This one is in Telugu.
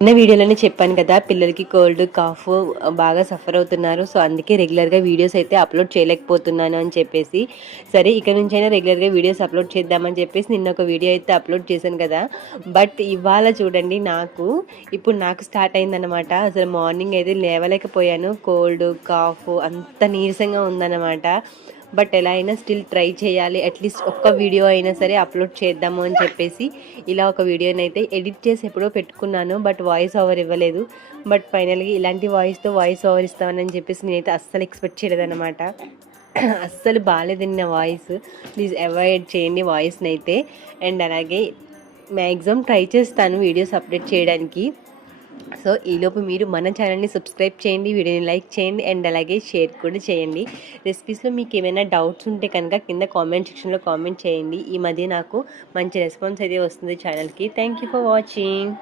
నిన్న వీడియోలోనే చెప్పాను కదా, పిల్లలకి కోల్డ్ కాఫ్ బాగా సఫర్ అవుతున్నారు. సో అందుకే రెగ్యులర్గా వీడియోస్ అయితే అప్లోడ్ చేయలేకపోతున్నాను అని చెప్పేసి, సరే ఇక నుంచైనా రెగ్యులర్గా వీడియోస్ అప్లోడ్ చేద్దామని చెప్పేసి నిన్న ఒక వీడియో అయితే అప్లోడ్ చేశాను కదా. బట్ ఇవాళ చూడండి, ఇప్పుడు నాకు స్టార్ట్ అయిందనమాట. అసలు మార్నింగ్ అయితే లేవలేకపోయాను, కోల్డ్ కాఫ్ అంత నీరసంగా ఉందన్నమాట. బట్ ఎలా అయినా స్టిల్ ట్రై చేయాలి, అట్లీస్ట్ ఒక్క వీడియో అయినా సరే అప్లోడ్ చేద్దాము అని చెప్పేసి ఇలా ఒక వీడియోని అయితే ఎడిట్ చేసి ఎప్పుడో పెట్టుకున్నాను. బట్ వాయిస్ ఓవర్ ఇవ్వలేదు. బట్ ఫైనల్గా ఇలాంటి వాయిస్ ఓవర్ ఇస్తామని చెప్పేసి నేనైతే అస్సలు ఎక్స్పెక్ట్ చేయలేదన్నమాట. అస్సలు బాగాలేదు నా వాయిస్. ప్లీజ్ అవాయిడ్ చేయండి వాయిస్ని అయితే. అండ్ అలాగే మ్యాక్సిమం ట్రై చేస్తాను వీడియోస్ అప్డేట్ చేయడానికి. సో ఈలోపు మీరు మన ఛానల్ని సబ్స్క్రైబ్ చేయండి, వీడియోని లైక్ చేయండి, అండ్ అలాగే షేర్ కూడా చేయండి. రెసిపీస్లో మీకు ఏమైనా డౌట్స్ ఉంటే కనుక కింద కామెంట్ సెక్షన్లో కామెంట్ చేయండి. ఈ మధ్య నాకు మంచి రెస్పాన్స్ అయితే వస్తుంది ఛానల్కి. Thank you for watching.